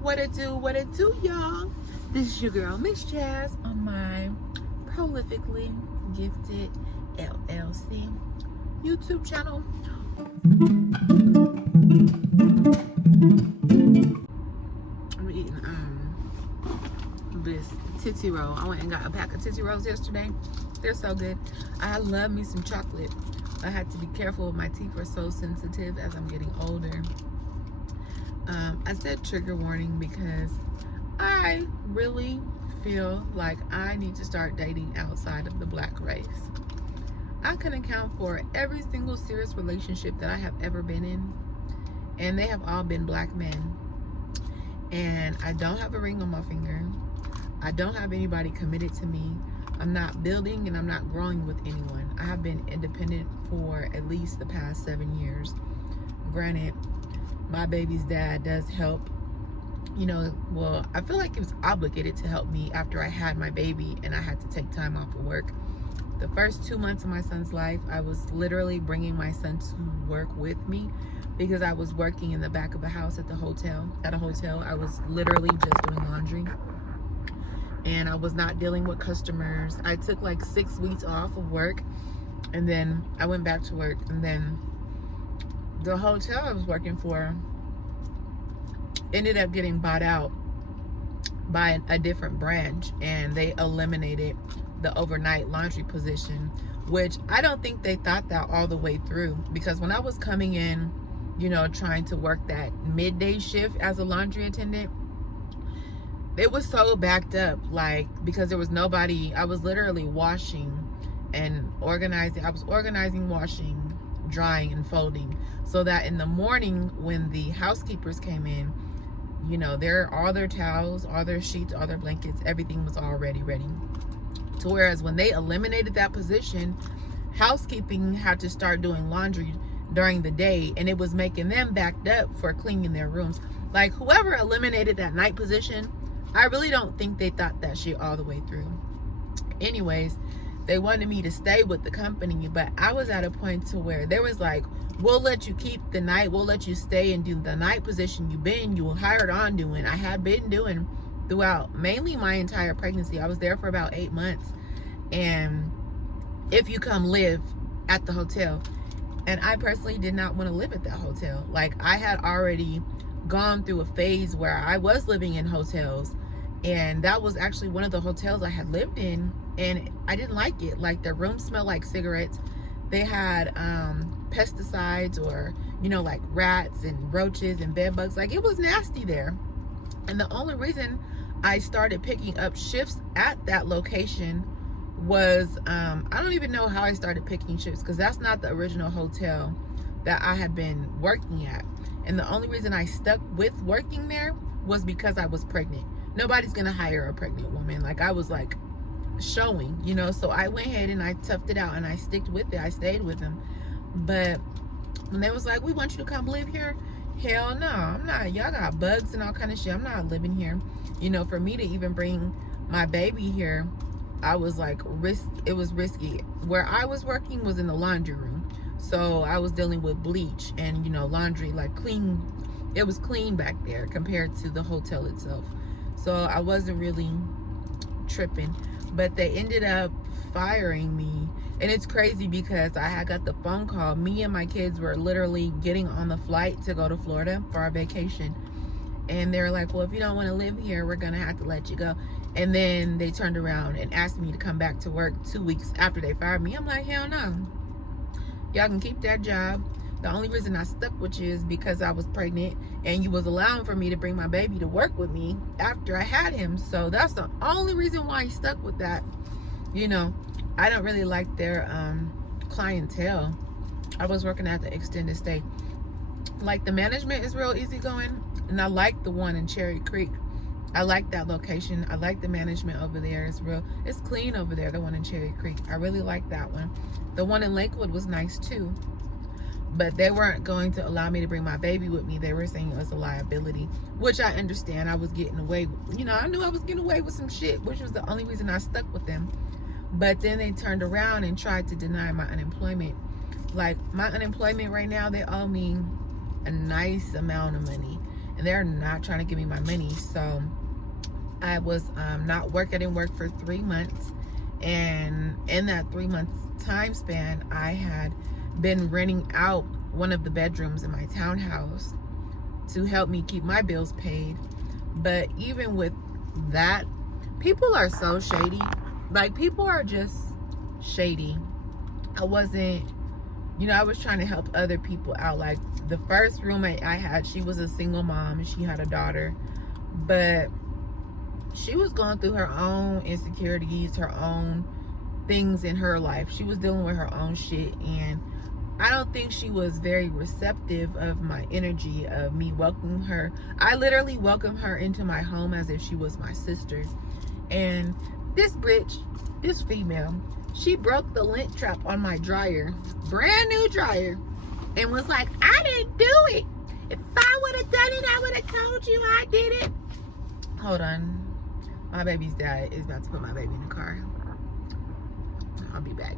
What it do, y'all? This is your girl, Miss Jazz, on my Prolifically Gifted LLC YouTube channel. I'm eating this Tootsie Roll. I went and got a pack of Tootsie Rolls yesterday. They're so good. I love me some chocolate. I had to be careful. My teeth are so sensitive as I'm getting older. I said trigger warning because I really feel like I need to start dating outside of the black race. I can account for every single serious relationship that I have ever been in, and they have all been black men. And I don't have a ring on my finger. I don't have anybody committed to me. I'm not building and I'm not growing with anyone. I have been independent for at least the past 7 years. Granted, my baby's dad does help. Well, I feel like he was obligated to help me after I had my baby and I had to take time off of work. The first 2 months of my son's life, I was literally bringing my son to work with me because I was working in the back of the house at a hotel. I was literally just doing laundry and I was not dealing with customers. I took like 6 weeks off of work and then I went back to work, and then the hotel I was working for ended up getting bought out by a different branch, and they eliminated the overnight laundry position, which I don't think they thought that all the way through, because when I was coming in, trying to work that midday shift as a laundry attendant, it was so backed up, because there was nobody. I was literally washing and organizing. I was organizing, washing, drying, and folding, so that in the morning when the housekeepers came in, all their towels, all their sheets, all their blankets, everything was already ready. To whereas when they eliminated that position, housekeeping had to start doing laundry during the day, and it was making them backed up for cleaning their rooms. Like, whoever eliminated that night position, I really don't think they thought that shit all the way through. Anyways, they wanted me to stay with the company, but I was at a point to where there was like, we'll let you keep the night, we'll let you stay and do the night position you were hired on doing. I had been doing throughout mainly my entire pregnancy. I was there for about 8 months. And if you come live at the hotel, and I personally did not want to live at that hotel. Like, I had already gone through a phase where I was living in hotels, and that was actually one of the hotels I had lived in, and I didn't like it. Like, their room smelled like cigarettes. They had pesticides, or like rats and roaches and bed bugs. Like, it was nasty there. And the only reason I started picking up shifts at that location was I don't even know how I started picking shifts, because that's not the original hotel that I had been working at. And the only reason I stuck with working there was because I was pregnant. Nobody's gonna hire a pregnant woman. Like, I was like showing, so I went ahead and I toughed it out and I sticked with it. I stayed with them. But when they was like, we want you to come live here, hell no, I'm not. Y'all got bugs and all kind of shit. I'm not living here. For me to even bring my baby here, I was like, it was risky. Where I was working was in the laundry room, so I was dealing with bleach and laundry, like clean. It was clean back there compared to the hotel itself, so I wasn't really tripping. But they ended up firing me, and it's crazy because I had got the phone call. Me and my kids were literally getting on the flight to go to Florida for our vacation, and they were like, well, if you don't want to live here, we're gonna have to let you go. And then they turned around and asked me to come back to work 2 weeks after they fired me. I'm like, hell no, y'all can keep that job. The only reason I stuck with you is because I was pregnant, and you was allowing for me to bring my baby to work with me after I had him. So that's the only reason why I stuck with that. I don't really like their clientele. I was working at the extended stay. Like, the management is real easygoing, and I like the one in Cherry Creek. I like that location. I like the management over there. It's clean over there, the one in Cherry Creek. I really like that one. The one in Lakewood was nice too, but they weren't going to allow me to bring my baby with me. They were saying it was a liability, which I understand. I was getting away, I knew I was getting away with some shit, which was the only reason I stuck with them. But then they turned around and tried to deny my unemployment. Like, my unemployment right now, they owe me a nice amount of money. and they're not trying to give me my money. So I was not working. I didn't work for 3 months, and in that 3 month time span, I had been renting out one of the bedrooms in my townhouse to help me keep my bills paid. But even with that, people are so shady. Like, people are just shady. I wasn't, I was trying to help other people out. Like, the first roommate I had, she was a single mom. She had a daughter, but she was going through her own insecurities, her own things in her life. She was dealing with her own shit, and I don't think she was very receptive of my energy, of me welcoming her. I literally welcomed her into my home as if she was my sister. And this bitch, this female, she broke the lint trap on my dryer, brand new dryer, and was like, I didn't do it. If I would have done it, I would have told you I did it. Hold on. My baby's dad is about to put my baby in the car. I'll be back.